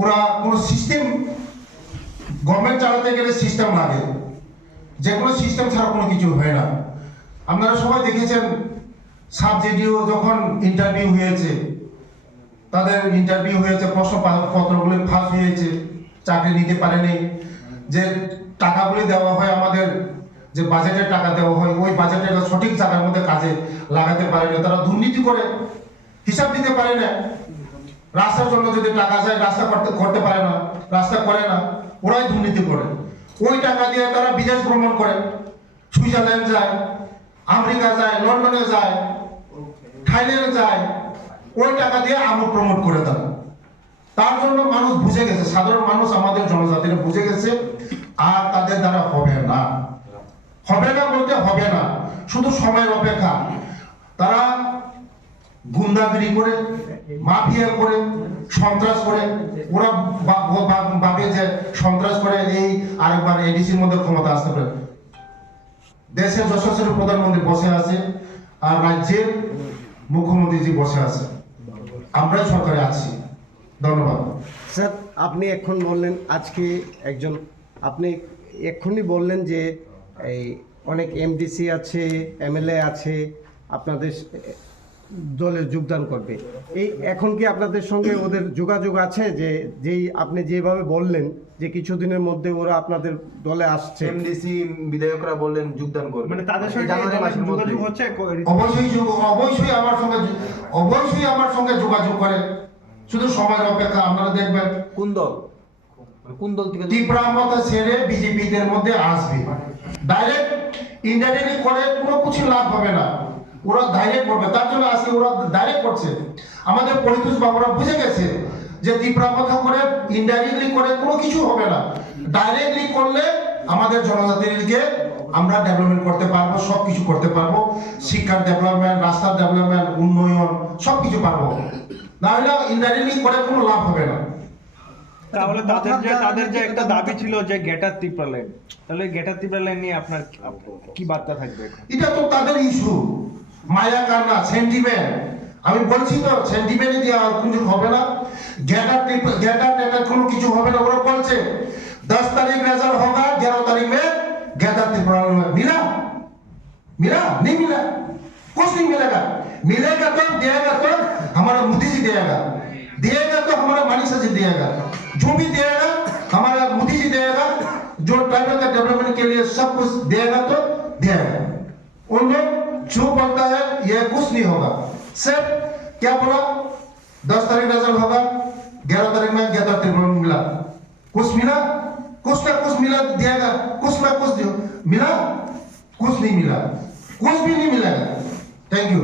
ওরা কোনো system, government চালাতে গেলে সিস্টেম লাগে, যে কোনো সিস্টেম ছাড়া কোনো কিছু হয় না। আপনারা সবাই দেখেছেন সাব জেডিও যখন ইন্টারভিউ হয়েছে, তাদের ইন্টারভিউ হয়েছে, প্রশ্নপত্রগুলি ফাঁস হয়েছে, চাকরি নিতে পারেনি। যে টাকাগুলি দেওয়া হয়, আমাদের যে বাজেটের টাকা দেওয়া হয়, ওই বাজেটের সঠিক জায়গার মধ্যে কাজে লাগাতে পারে না, তারা দুর্নীতি করে, হিসাব দিতে পারে না। রাস্তার জন্য যদি টাকা যায়, রাস্তা করতে পারে না, রাস্তা করে না, ওরাই দুর্নীতি করে। ওই টাকা দিয়ে তারা বিদেশ ভ্রমণ করে, সুইজারল্যান্ড যায়, আমেরিকা যায়, লন্ডনে যায়, থাইল্যান্ডে যায়, ওই টাকা দিয়ে আমল প্রমোট করে তারা। তার জন্য মানুষ বুঝে গেছে, সাধারণ মানুষ আমাদের জনজাতিরা বুঝে গেছে, আর তাদের দ্বারা হবে না। হবে না বলতে হবে না, শুধু সময়ের অপেক্ষা। তারা গুন্ডাগিরি করে, মাফিয়া করে, সন্ত্রাস করে, ওরা ভাবে যে সন্ত্রাস করে এই আরেকবার এডিসির মধ্যে ক্ষমতা আসতে পারে। দেশের যশস্বী প্রধানমন্ত্রী বসে আছে, আর রাজ্যের মুখ্যমন্ত্রীজি বসে আছে, আমরাই সরকারে আছি। ধন্যবাদ স্যার। আপনি এখন বললেন আজকে আপনি এক্ষুনি বললেন যে এই অনেক এমডিসি আছে, এমএলএ আছে, আপনাদের দলে যোগদান করবে। এখন কি আপনাদের সঙ্গে ওদের যোগাযোগ আছে? যেই আপনি যেভাবে বললেন যে কিছুদিনের মধ্যে ওরা আপনাদের দলে আসছে, এমডিসি বিধায়করা বললেন যোগদান করবে, মানে তাদের সঙ্গে জানুয়ারি মাসের মধ্যে যোগাযোগ হচ্ছে? অবশ্যই আমার সঙ্গে যোগাযোগ করে, শুধু সময়ের অপেক্ষা। আপনারা দেখবেন কোন দল থেকে তীব্রামতা ছেড়ে বিজেপিদের মধ্যে আসবে। ডাইরেক্ট ইনডাইরেক্টলি করে কোনো কিছু লাভ হবে না, ওরা ডাইরেক্ট করবে। তার জন্য আজকে ওরা ডাইরেক্ট করছে। আমাদের পরিতোষ বাবুরা বুঝে গেছে যে তীব্রামতা করে, ইনডাইরেক্টলি করে কোনো কিছু হবে না। ডাইরেক্টলি করলে আমাদের জনজাতিকে আমরা ডেভেলপমেন্ট করতে পারবো, সব কিছু করতে পারবো। শিক্ষার ডেভেলপমেন্ট, রাস্তার ডেভেলপমেন্ট, উন্নয়ন সব কিছু পারবো। নাহলে ইনডাইরেক্টলি করে কোনো লাভ হবে না। তাহলে তাদের যে একটা দাবি ছিল যে গেটার ত্রিপুরা লাইন, তাহলে গেটার ত্রিপুরা লাইন নিয়ে আপনার কি বার্তা থাকবে? এটা তো তাদের ইস্যু, মায়া কান্না, সেন্টিমেন্ট। আমি বলছি তো, সেন্টিমেন্ট দিয়ে আর কিছু হবে না। গেটার কোনো কিছু হবে না। ওরা বলছে 10 तारीख रिजल्ट होगा, 11 तारीख में गैदर त्रिपुरा मिला नहीं मिला, कुछ नहीं मिलेगा। मिलेगा तो देगा तो हमारा मोदी जी देगा तो हमारा मनीषा जी देगा, जो भी देगा हमारा मोदी जी देगा। जो ट्राइबल का डेवलपमेंट के लिए सब कुछ देगा तो देगा। उन लोग जो बोलता है ये कुछ नहीं होगा। सिर्फ क्या बोला, 10 तारीख रिजल्ट होगा, 11 तारीख में गैदर त्रिपुरा मिला, कुछ मिला, कुछ ना कुछ मिला देगा, कुछ ना कुछ मिला, कुछ नहीं मिला, कुछ भी नहीं मिलेगा। Thank you.